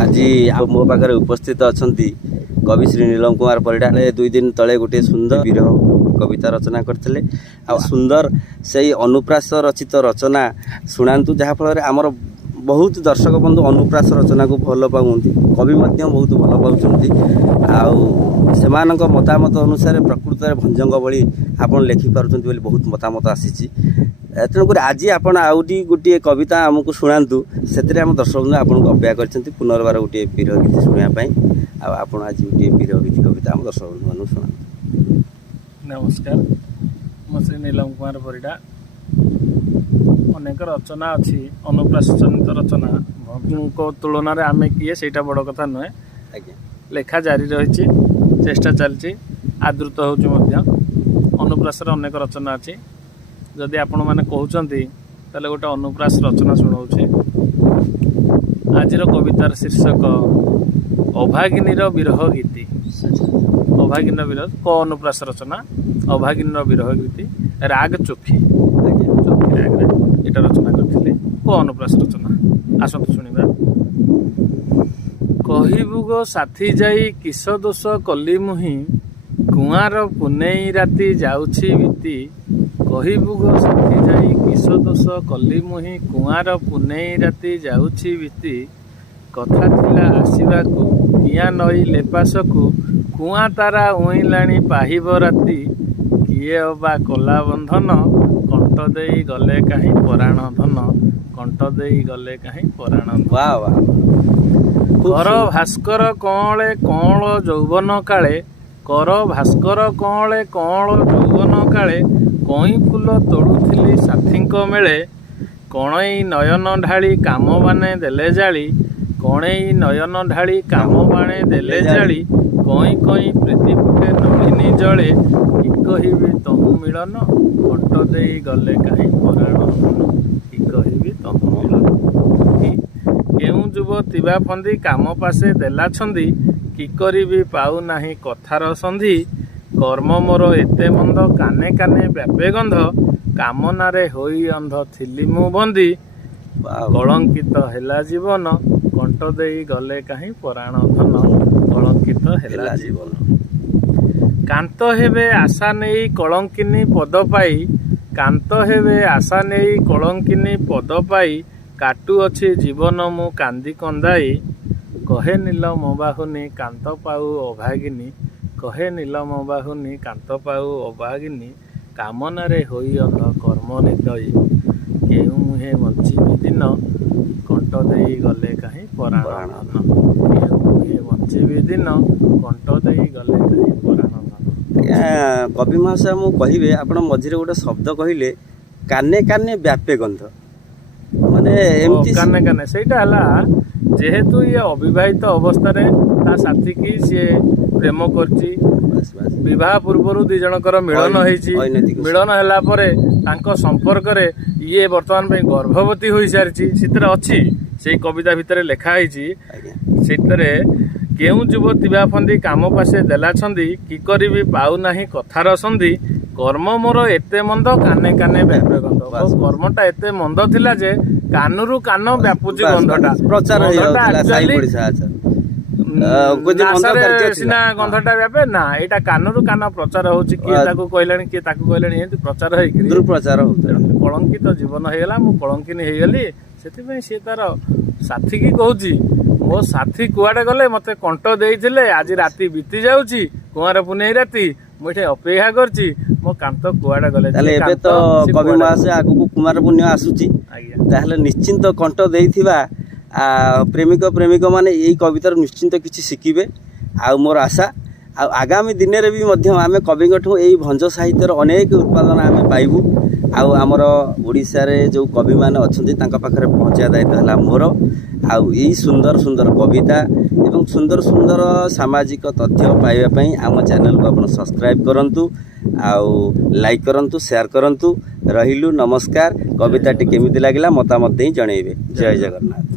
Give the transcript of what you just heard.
आज मो पाखे उपस्थित अच्छा कवि श्री नीलम कुमार परिडा 2 दिन तले गोटे सुंदर विरह कविता रचना करते सुंदर से अनुप्रास रचित रचना शुणातु जहाँफल आमर बहुत दर्शक बंधु अनुप्रास रचना को भल पाऊँ कवि बहुत भल पाँच से मतामत अनुसार प्रकृत भंजंग भली आप लिखिपार्टी बोली बहुत मतामत आसी तेणुक आज आपण आउटी गोटे कविता आमको शुणातु से आम दर्शक बंधु आपको अपेक्षा कर पुनर्बार गोटे विरह गीत शुणापी आप आज गोटे विरह गीत कविता आम दर्शक बंधु शुणा। नमस्कार मो श्री नीलम कुमार परिडा अनेक रचना अच्छी अनुप्रास जनित रचना को तुलन आम किए से बड़ कथा नुहे लेखा जारी रही चेष्टा चलती आदृत हो अनुप्रास अनेक रचना अच्छी जदि आपण मैंने कहते ताले गोटे अनुप्रास रचना शुणाऊे आजिर कवितार शीर्षक अभागिनीर विरह गीति अभागिनी विरह क अनुप्रास रचना अभागिनी विरह गीति राग चोखी चोखी राग यहाँ रचना करते क अनुप्रास रचना आसतु शुणा। कहबु गो साथी जाई किस दोष कली मुहि कुआर पुनेई राति जाउछि बीती कहबु गो साथी जाई किस दोष कली मुहि कुआर पुनेई राति जाउछि बीती कथा थिला आसिबाकु किया नई लेपासकु कुआ तारा उइलाणी पाहिब राति किए अबा कला बंधन कंठ देई गले काहीं पराण धन कंठ देई गले काहीं पराण वाह वाह कर भास्कर कौले कौल यौवन काले कर भास्कर कौले कौल यौवन काले कई फूल तोड़ुथिली साथींक मेले कणई नयन ढाली काम बाने देले जाली कणई नयन ढाली काम बाणे देले जाली कई कई प्रीति फुटे नलिनी जले कि कहिबी तहु मिलन कंठ देई गले काहीं पराण धन कि कहिबी तहु मिलन केउ युवती बा फंदी काम पासे देला छंदी कि करिबी पाउ नाही कथार संधि कर्म मोर एते मंद काने काने व्यापे गंध कामनारे होई अंध थिली मु बंदी कलंकित हेला जीवन कंठ देई गले काहीं पराण धन कलंकित हेला जीवन कांत हेबे आशा नेई कलंकिनी पद पाई कांत हेबे आशा नेई कलंकिनी पद पाई काटू अच्छी जीवन मु कांदी कंदाई कहे नील मो बाहुनी कांत पाऊ अभागिनी कहे नील मो बाहुनी कांत पाऊ अभागिनी कामनारे होई अंध कर्म निदई केहू मुहे बंचिबी दिन कंठ देई गले काहीं पराण धन केहू मुहे बंचिबी दिन कंठ देई गले काहीं पराण धन। कवि महाशय मु कहिबे आपण मझिरे गोटे शब्द कहिले काने काने व्यापे गंध माने एमती काने काने सेटा हला जेहेतु ये अविवाहित अवस्था ता साथी की सी प्रेम करची विवाह पूर्व दि जनकर मिलन होईची मिलन हैला परे तांको संपर्क रे ये वर्तमान पे गर्भवती होई सारची सितरे अछि सेई कविता भितरे लेखा होईची सितरे केउ युवती बा फंदी काम पासे देला छंदी कि करिबी पाउ नाही कथार संधि कर्म मोर एते मंद काने काने व्यापे गंध कर्मटा एते मंद थिला जे कानरू कान व्यापुची गंधटा प्रचार सिना गंधटा व्यापे ना एटा कानरू कान प्रचार होची किए ताको कहलानी किए ताको कहलानी एंती प्रचार होई दुर्प्रचार कलंकित जीवन होइगला मु कलंकिनी होइगली सेति पई से तार साथी की कहूची मो साथी कुआडे गले मते कंठ देइथिले आज राति बीती जाउची कुआर पुनेई राति मुठे अपेक्षा करची मो कांत कुआडे गले ताले एबे तो कवि महाशय आगु कुमार पुण्य आसुची ताहले निश्चिंत कंठ देइथिबा प्रेमिक प्रेमिक माने यही कवितार निश्चिंत किछि शिखिबे आ मोर आशा आगामी दिन रे भी मध्य आमे कविठू यही भंज साहित्यर अनेक उत्पादन आमे पाइबू आमर ओडिशा रे जो कवि माने अछंती तांका पाखरे पहुंचा दायित्व हला मोर यही सुंदर सुंदर कविता एवं सुंदर सुंदर सामाजिक तथ्य पाइबा पई आम चैनल को आपण सब्सक्राइब करंतु लाइक करंतु शेयर करंतु रहिलु नमस्कार कविताटी केमिति लागिला मतामत देई जणैबे जय जगन्नाथ।